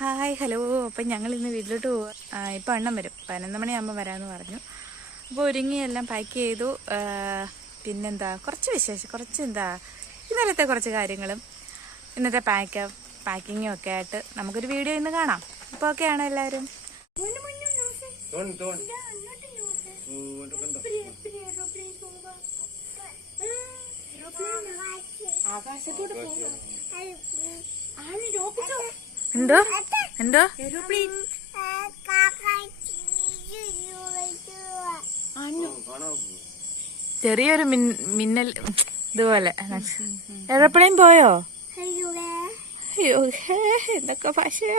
Hi hello. അപ്പം ഞങ്ങൾ ഇന്ന് വീട്ടിലോട്ട് പോവാം. ഇപ്പം അണ്ണം വരും, 11 മണിയാകുമ്പോൾ വരാമെന്ന് പറഞ്ഞു. അപ്പോൾ ഒരുങ്ങി എല്ലാം പാക്ക് ചെയ്തു. പിന്നെന്താ കുറച്ച് ഇന്നലത്തെ കുറച്ച് കാര്യങ്ങളും ഇന്നത്തെ പാക്കിങ്ങും ഒക്കെ ആയിട്ട് നമുക്കൊരു വീഡിയോ ഇന്ന് കാണാം. അപ്പോൾ ഓക്കെ ആണോ എല്ലാവരും? എന്തോ എന്തോ എയ്റോപ്ലെയിൻ ചെറിയൊരു മിന്നൽ ഇതുപോലെ. എയ്റോപ്ലെയിൻ പോയോ? അയ്യോ, എന്തൊക്കെ ഭാഷയാ.